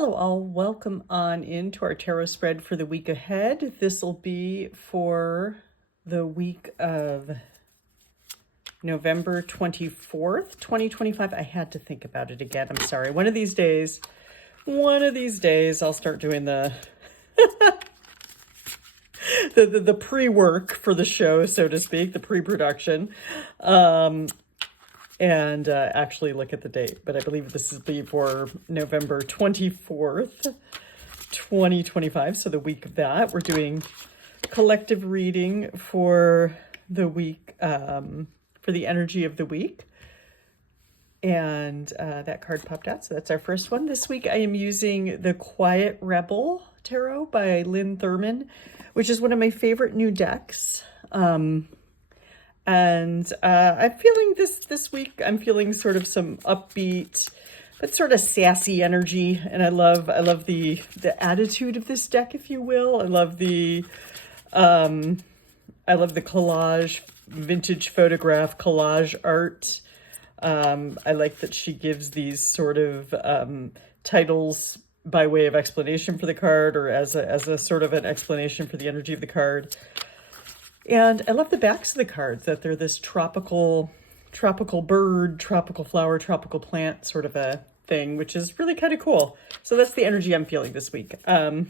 Hello all, welcome on into our tarot spread for the week ahead. This will be for the week of November 24th, 2025. I had to think about it again. I'm sorry. One of these days, I'll start doing the the pre-work for the show, so to speak, the pre-production. And actually look at the date, but I believe this is for November 24th, 2025. So the week of that, we're doing collective reading for the week, for the energy of the week. And that card popped out. So that's our first one. This week I am using the Quiet Rebel Tarot by Lynn Thurman, which is one of my favorite new decks. And I'm feeling this week, I'm feeling sort of some upbeat, but sort of sassy energy. And I love the attitude of this deck, if you will. I love the collage, vintage photograph collage art. I like that she gives these sort of titles by way of explanation for the card, or as a sort of an explanation for the energy of the card. And I love the backs of the cards, that they're this tropical bird, tropical flower, tropical plant sort of a thing, which is really kind of cool. So that's the energy I'm feeling this week. Also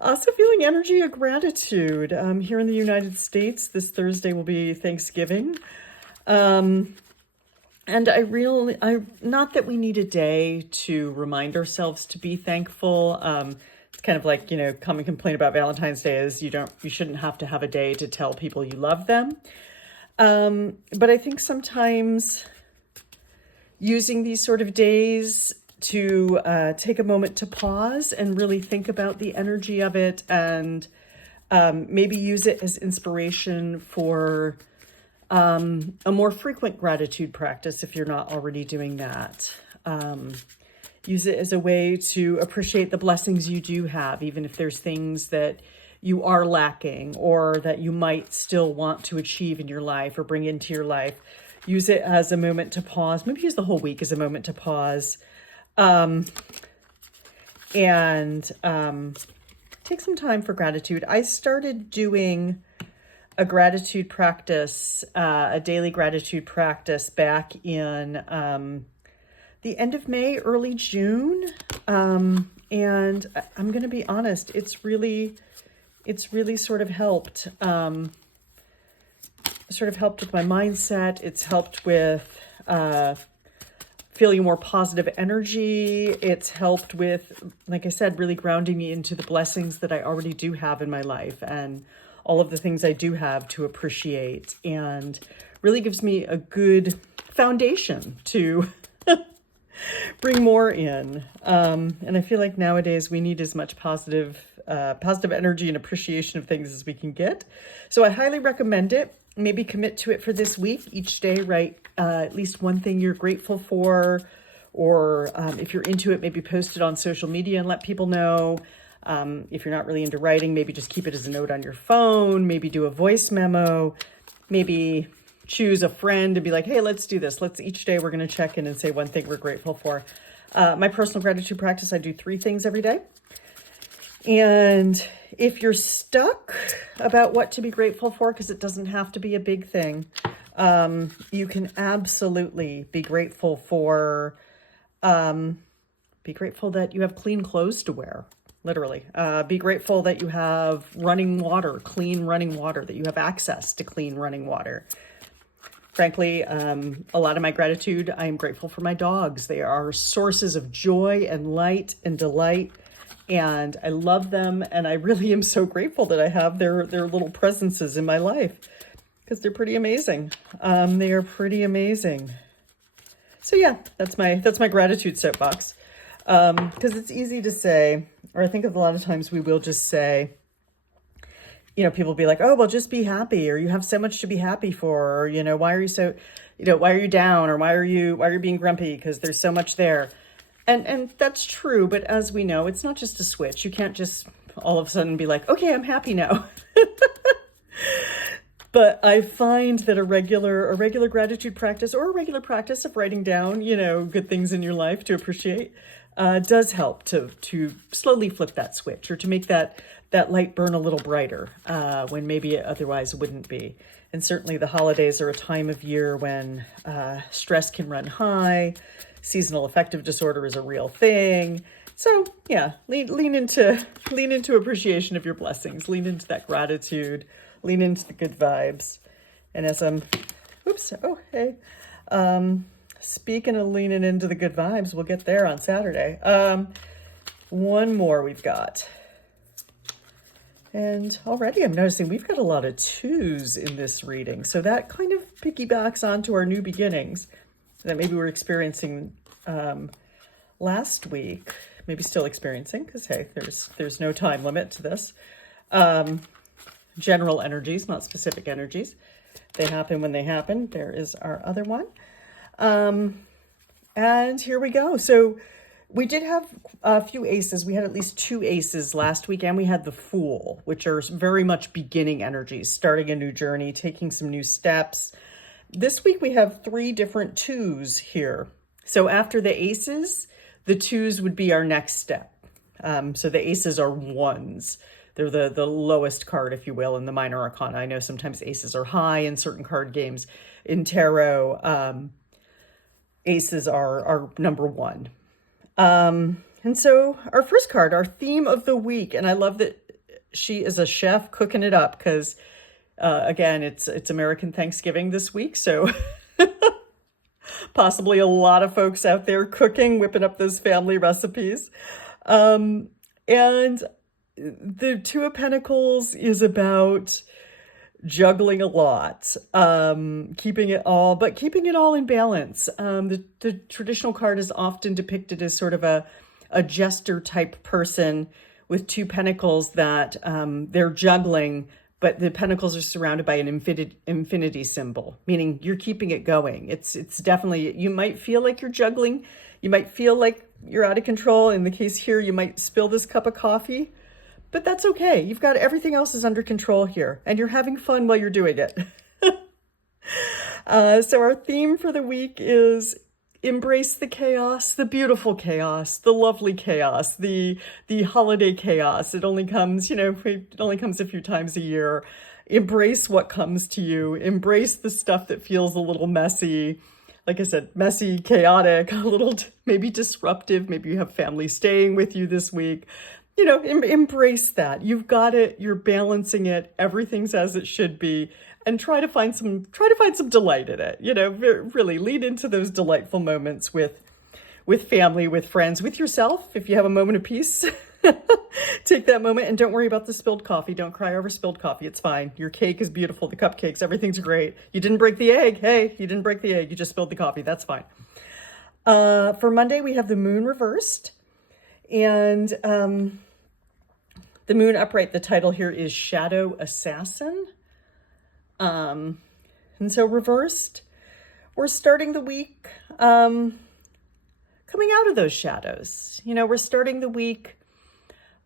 feeling energy of gratitude. Here in the United States, this Thursday will be Thanksgiving. And not that we need a day to remind ourselves to be thankful. It's kind of like, common complaint about Valentine's Day is you shouldn't have to have a day to tell people you love them. But I think sometimes using these sort of days to take a moment to pause and really think about the energy of it, and maybe use it as inspiration for a more frequent gratitude practice if you're not already doing that. Use it as a way to appreciate the blessings you do have, even if there's things that you are lacking or that you might still want to achieve in your life or bring into your life. Use it as a moment to pause. Maybe use the whole week as a moment to pause. And take some time for gratitude. I started doing a gratitude practice, a daily gratitude practice back in the end of May, early June. And I'm going to be honest, it's really sort of helped, with my mindset. It's helped with, feeling more positive energy. It's helped with, like I said, really grounding me into the blessings that I already do have in my life and all of the things I do have to appreciate, and really gives me a good foundation to bring more in. And I feel like nowadays we need as much positive energy and appreciation of things as we can get. So I highly recommend it. Maybe commit to it for this week. Each day, write at least one thing you're grateful for, or if you're into it, maybe post it on social media and let people know. If you're not really into writing, maybe just keep it as a note on your phone, maybe do a voice memo, maybe choose a friend and be like, hey, let's do this. Each day we're going to check in and say one thing we're grateful for. My personal gratitude practice, I do 3 things every day. And if you're stuck about what to be grateful for, because it doesn't have to be a big thing, you can absolutely be grateful for, be grateful that you have clean clothes to wear. Literally. Be grateful that you have running water, clean running water, that you have access to clean running water. Frankly, a lot of my gratitude, I am grateful for my dogs. They are sources of joy and light and delight, and I love them. And I really am so grateful that I have their little presences in my life, because they're pretty amazing. They are pretty amazing. So yeah, that's my gratitude soapbox. Because it's easy to say, or I think of a lot of times we will just say, people will be like, oh, well, just be happy, or you have so much to be happy for, or, why are you so, why are you down, or why are you being grumpy? Because there's so much there. And that's true. But as we know, it's not just a switch. You can't just all of a sudden be like, okay, I'm happy now. But I find that a regular gratitude practice, or a regular practice of writing down, good things in your life to appreciate, does help to slowly flip that switch, or to make that light burn a little brighter when maybe it otherwise wouldn't be. And certainly the holidays are a time of year when stress can run high. Seasonal affective disorder is a real thing. So yeah, lean into appreciation of your blessings. Lean into that gratitude. Lean into the good vibes. And as speaking of leaning into the good vibes, we'll get there on Saturday. One more we've got. And already I'm noticing we've got a lot of twos in this reading. So that kind of piggybacks onto our new beginnings that maybe we're experiencing last week. Maybe still experiencing, because hey, there's no time limit to this. General energies, not specific energies. They happen when they happen. There is our other one. And here we go. So we did have a few aces. We had at least 2 aces last week, and we had the Fool, which are very much beginning energies, starting a new journey, taking some new steps. This week we have 3 different 2s here. So after the aces, the 2s would be our next step. So the aces are 1s. They're the lowest card, if you will, in the minor arcana. I know sometimes aces are high in certain card games. In tarot, aces are number 1. And so our first card, our theme of the week, and I love that she is a chef cooking it up, because again, it's American Thanksgiving this week, so possibly a lot of folks out there cooking, whipping up those family recipes. And the 2 of Pentacles is about juggling a lot, keeping it all in balance. The traditional card is often depicted as sort of a jester type person with 2 pentacles that they're juggling, but the pentacles are surrounded by an infinity symbol, meaning you're keeping it going. It's definitely, you might feel like you're juggling. You might feel like you're out of control. In the case here, you might spill this cup of coffee, but that's okay. You've got everything else is under control here, and you're having fun while you're doing it. So our theme for the week is embrace the chaos, the beautiful chaos, the lovely chaos, the holiday chaos. It only comes, it only comes a few times a year. Embrace what comes to you. Embrace the stuff that feels a little messy. Like I said, messy, chaotic, a little maybe disruptive. Maybe you have family staying with you this week. Embrace that. You've got it. You're balancing it. Everything's as it should be. And try to find some delight in it. Really lean into those delightful moments with family, with friends, with yourself. If you have a moment of peace, take that moment, and don't worry about the spilled coffee. Don't cry over spilled coffee. It's fine. Your cake is beautiful. The cupcakes, everything's great. You didn't break the egg. Hey, you didn't break the egg. You just spilled the coffee. That's fine. For Monday, we have the moon reversed, and the moon upright. The title here is Shadow Assassin. And so reversed, we're starting the week coming out of those shadows. We're starting the week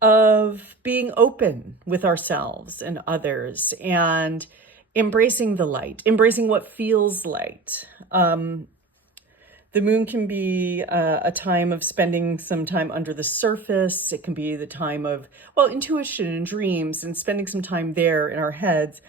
of being open with ourselves and others, and embracing the light, embracing what feels light. The moon can be a time of spending some time under the surface. It can be the time of, intuition and dreams, and spending some time there in our heads.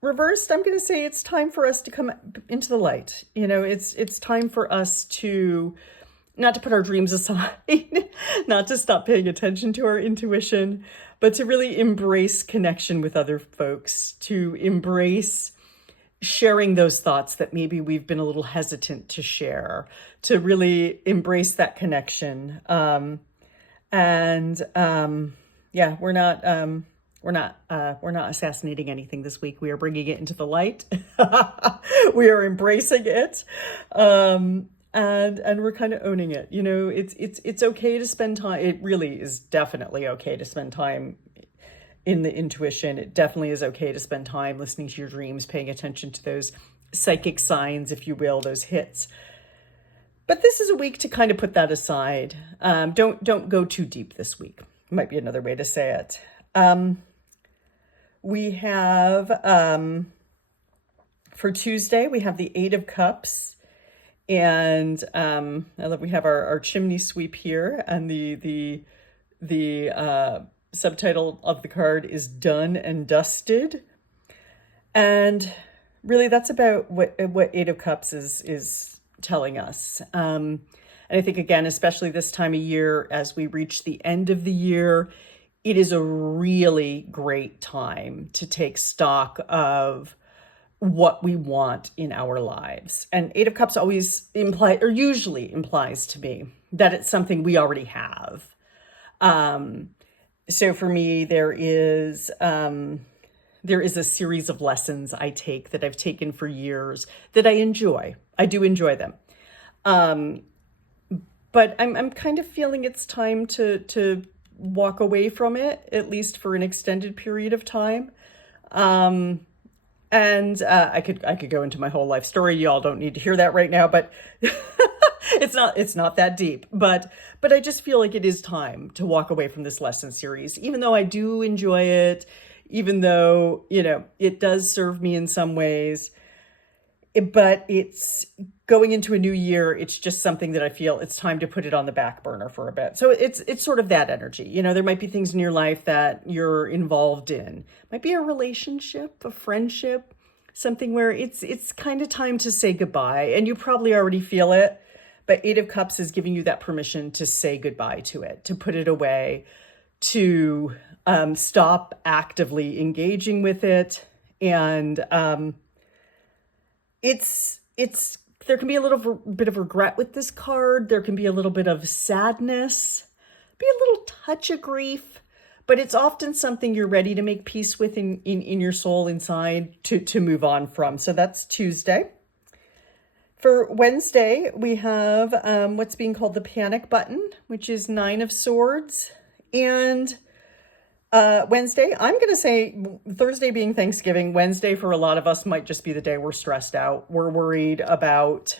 Reversed, I'm going to say it's time for us to come into the light. It's time for us to not to put our dreams aside, not to stop paying attention to our intuition, but to really embrace connection with other folks, to embrace sharing those thoughts that maybe we've been a little hesitant to share, to really embrace that connection. We're not assassinating anything this week. We are bringing it into the light. We are embracing it. And we're kind of owning it. It's okay to spend time. It really is definitely okay to spend time in the intuition. It definitely is okay to spend time listening to your dreams, paying attention to those psychic signs, if you will, those hits. But this is a week to kind of put that aside. Don't go too deep this week. Might be another way to say it. We have, for Tuesday, we have the Eight of Cups. And I love, we have our chimney sweep here, and the subtitle of the card is Done and Dusted. And really, that's about what Eight of Cups is telling us. And I think, again, especially this time of year, as we reach the end of the year, it is a really great time to take stock of what we want in our lives. And Eight of Cups always usually implies to me that it's something we already have. So for me, there is a series of lessons I take that I've taken for years that I enjoy. I do enjoy them. But I'm kind of feeling it's time to walk away from it, at least for an extended period of time. And I could go into my whole life story. Y'all don't need to hear that right now, but it's not that deep. But I just feel like it is time to walk away from this lesson series, even though I do enjoy it, even though, it does serve me in some ways. But it's going into a new year. It's just something that I feel it's time to put it on the back burner for a bit. So it's sort of that energy. There might be things in your life that you're involved in. Might be a relationship, a friendship, something where it's kind of time to say goodbye. And you probably already feel it. But Eight of Cups is giving you that permission to say goodbye to it, to put it away, to stop actively engaging with it. And it's there can be a little bit of regret with this card. There can be a little bit of sadness, be a little touch of grief, but it's often something you're ready to make peace with in your soul inside to move on from. So that's Tuesday. For Wednesday, we have what's being called the panic button, which is Nine of Swords. And Wednesday, I'm going to say Thursday being Thanksgiving, Wednesday for a lot of us might just be the day we're stressed out. We're worried about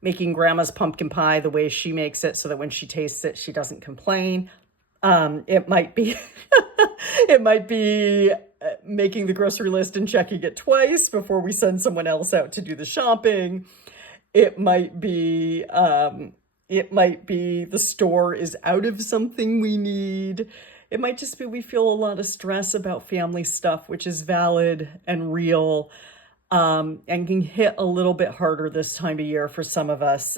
making grandma's pumpkin pie the way she makes it so that when she tastes it, she doesn't complain. It might be, making the grocery list and checking it twice before we send someone else out to do the shopping. It might be the store is out of something we need. It might just be we feel a lot of stress about family stuff, which is valid and real, and can hit a little bit harder this time of year for some of us.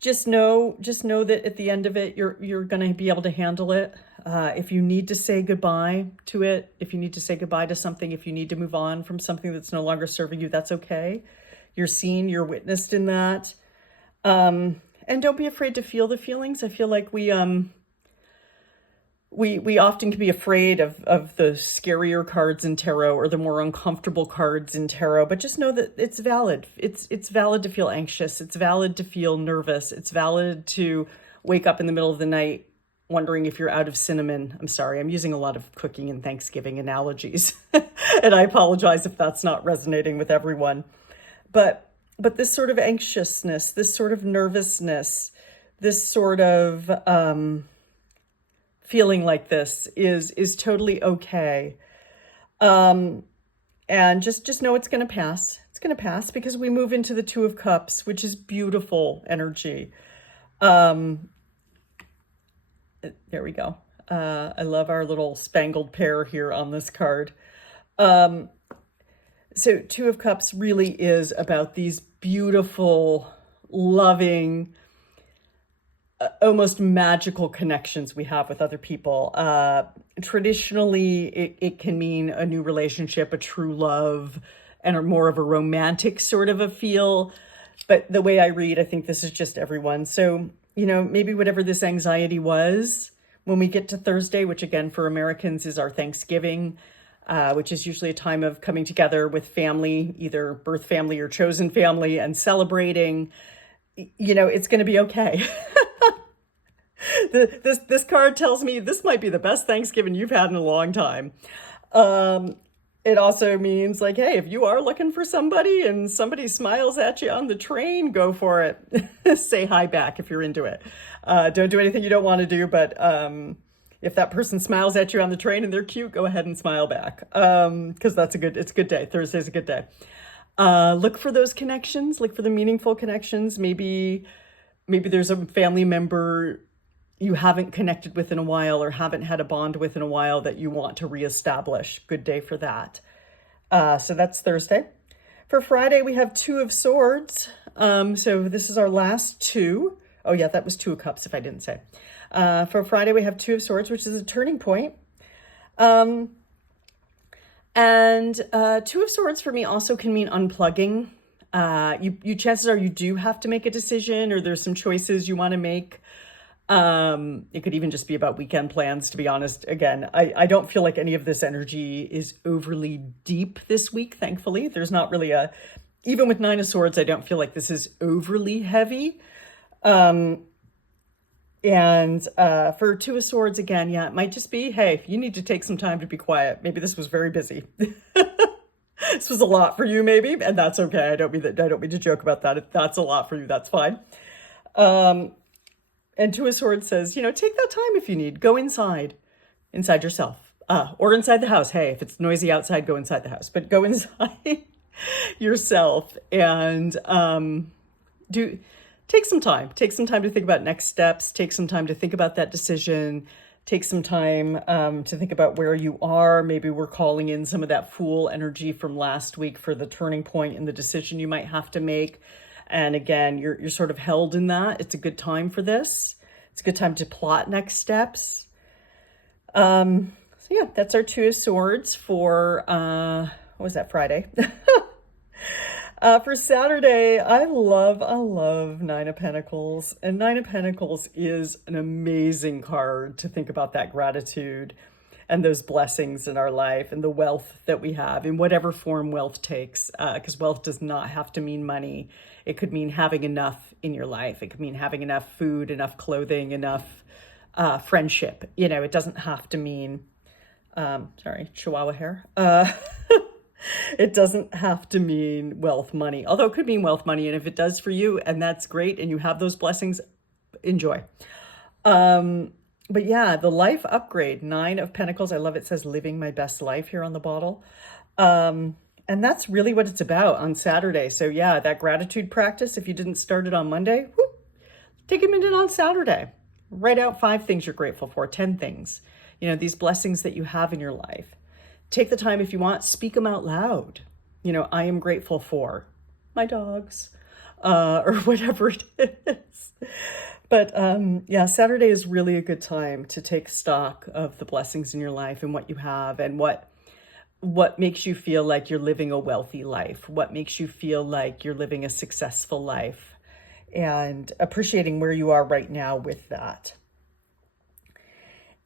Just know that at the end of it, you're going to be able to handle it. If you need to say goodbye to it, if you need to say goodbye to something, if you need to move on from something that's no longer serving you, that's okay. You're seen, you're witnessed in that. And don't be afraid to feel the feelings. I feel like we often can be afraid of the scarier cards in tarot or the more uncomfortable cards in tarot, but just know that it's valid. It's valid to feel anxious. It's valid to feel nervous. It's valid to wake up in the middle of the night wondering if you're out of cinnamon. I'm sorry, I'm using a lot of cooking and Thanksgiving analogies, and I apologize if that's not resonating with everyone. But this sort of anxiousness, this sort of nervousness, this sort of feeling like this is totally okay. And just know it's going to pass. It's going to pass because we move into the Two of Cups, which is beautiful energy. There we go. I love our little spangled pair here on this card. So Two of Cups really is about these beautiful, loving, almost magical connections we have with other people. Traditionally, it can mean a new relationship, a true love, and more of a romantic sort of a feel. But the way I read, I think this is just everyone. So, maybe whatever this anxiety was, when we get to Thursday, which again for Americans is our Thanksgiving, which is usually a time of coming together with family, either birth family or chosen family, and celebrating, it's going to be okay. This card tells me this might be the best Thanksgiving you've had in a long time. It also means like, hey, if you are looking for somebody and somebody smiles at you on the train, go for it. Say hi back if you're into it. Don't do anything you don't want to do, but If that person smiles at you on the train and they're cute, go ahead and smile back. Because it's a good day. Thursday's a good day. Look for those connections, look for the meaningful connections. Maybe there's a family member you haven't connected with in a while or haven't had a bond with in a while that you want to reestablish. Good day for that. So that's Thursday. For Friday, we have Two of Swords. So this is our last two. Oh yeah, that was Two of Cups if I didn't say. For Friday, we have Two of Swords, which is a turning point. And Two of Swords for me also can mean unplugging. You chances are you do have to make a decision, or there's some choices you want to make. It could even just be about weekend plans, to be honest. Again, I don't feel like any of this energy is overly deep this week, thankfully. There's not really even with Nine of Swords, I don't feel like this is overly heavy. And for Two of Swords, again, yeah, it might just be, hey, you need to take some time to be quiet. Maybe this was very busy. This was a lot for you, maybe, and that's okay. I don't mean to joke about that. If that's a lot for you, that's fine. And Two of Swords says, take that time if you need. Go inside yourself, or inside the house. Hey, if it's noisy outside, go inside the house, but go inside yourself and take some time. Take some time to think about next steps. Take some time to think about that decision. Take some time to think about where you are. Maybe we're calling in some of that Fool energy from last week for the turning point in the decision you might have to make. And again, you're sort of held in that. It's a good time for this. It's a good time to plot next steps. So yeah, that's our Two of Swords for, what was that, Friday? For Saturday, I love Nine of Pentacles. And Nine of Pentacles is an amazing card to think about that gratitude and those blessings in our life and the wealth that we have in whatever form wealth takes. Because wealth does not have to mean money. It could mean having enough in your life. It could mean having enough food, enough clothing, enough friendship. It doesn't have to mean, sorry, Chihuahua hair. It doesn't have to mean wealth, money, although it could mean wealth, money. And if it does for you, and that's great, and you have those blessings, enjoy. But yeah, the life upgrade, Nine of Pentacles. I love it says living my best life here on the bottle. And that's really what it's about on Saturday. So yeah, that gratitude practice, if you didn't start it on Monday, take a minute on Saturday. Write out 5 things you're grateful for, 10 things, these blessings that you have in your life. Take the time if you want, speak them out loud. I am grateful for my dogs, or whatever it is. But yeah, Saturday is really a good time to take stock of the blessings in your life and what you have and what makes you feel like you're living a wealthy life, what makes you feel like you're living a successful life, and appreciating where you are right now with that.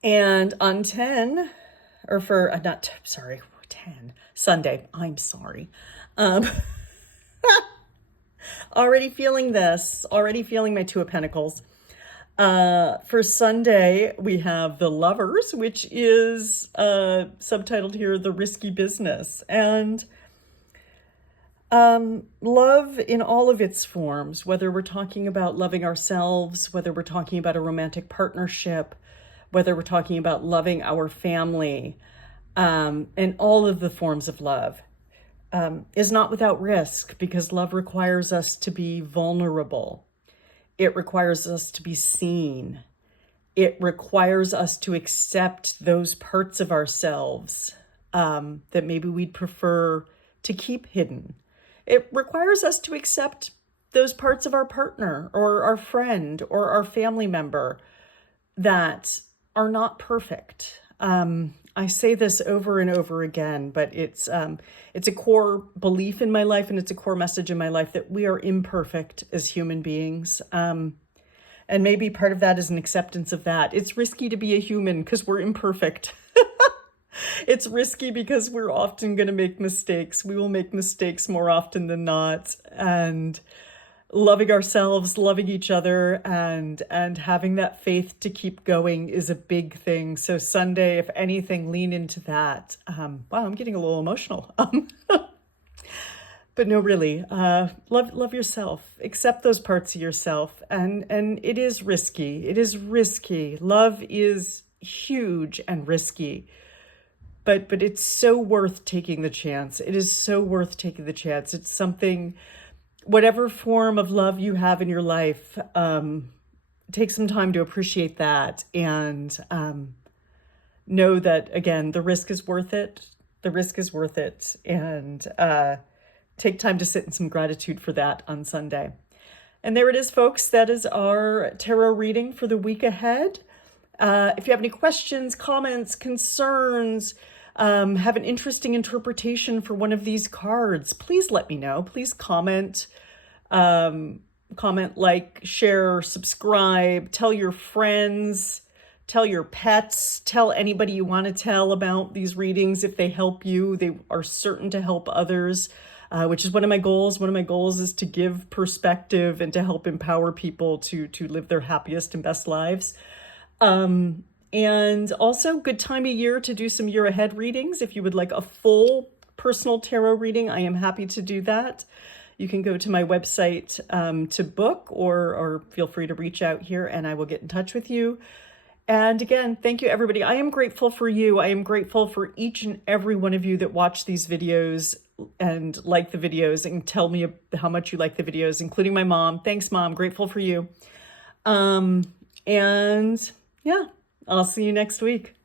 And on 10, or for, 10, Sunday, I'm sorry. Already feeling my Two of Pentacles. For Sunday, we have the Lovers, which is subtitled here, The Risky Business. And love in all of its forms, whether we're talking about loving ourselves, whether we're talking about a romantic partnership, whether we're talking about loving our family, and all of the forms of love, is not without risk, because love requires us to be vulnerable. It requires us to be seen. It requires us to accept those parts of ourselves that maybe we'd prefer to keep hidden. It requires us to accept those parts of our partner or our friend or our family member that are not perfect. I say this over and over again, but it's a core belief in my life, and it's a core message in my life that we are imperfect as human beings. And maybe part of that is an acceptance of that. It's risky to be a human because we're imperfect. It's risky because we're often going to make mistakes. We will make mistakes more often than not. And loving ourselves, loving each other, and having that faith to keep going is a big thing. So Sunday, if anything, lean into that. Wow, I'm getting a little emotional. But no, really, love yourself. Accept those parts of yourself. And it is risky. It is risky. Love is huge and risky. But it's so worth taking the chance. It is so worth taking the chance. It's something, whatever form of love you have in your life, take some time to appreciate that, and know that, again, the risk is worth it. The risk is worth it. And take time to sit in some gratitude for that on Sunday. And there it is, folks. That is our tarot reading for the week ahead. If you have any questions, comments, concerns, have an interesting interpretation for one of these cards, please let me know. Please comment, like, share, subscribe, tell your friends, tell your pets, tell anybody you want to tell about these readings. If they help you, they are certain to help others, which is one of my goals. One of my goals is to give perspective and to help empower people to live their happiest and best lives. And also, good time of year to do some year ahead readings. If you would like a full personal tarot reading, I am happy to do that. You can go to my website to book, or feel free to reach out here and I will get in touch with you. And again, thank you, everybody. I am grateful for you. I am grateful for each and every one of you that watch these videos and like the videos and tell me how much you like the videos, including my mom. Thanks, Mom. Grateful for you. And yeah, I'll see you next week.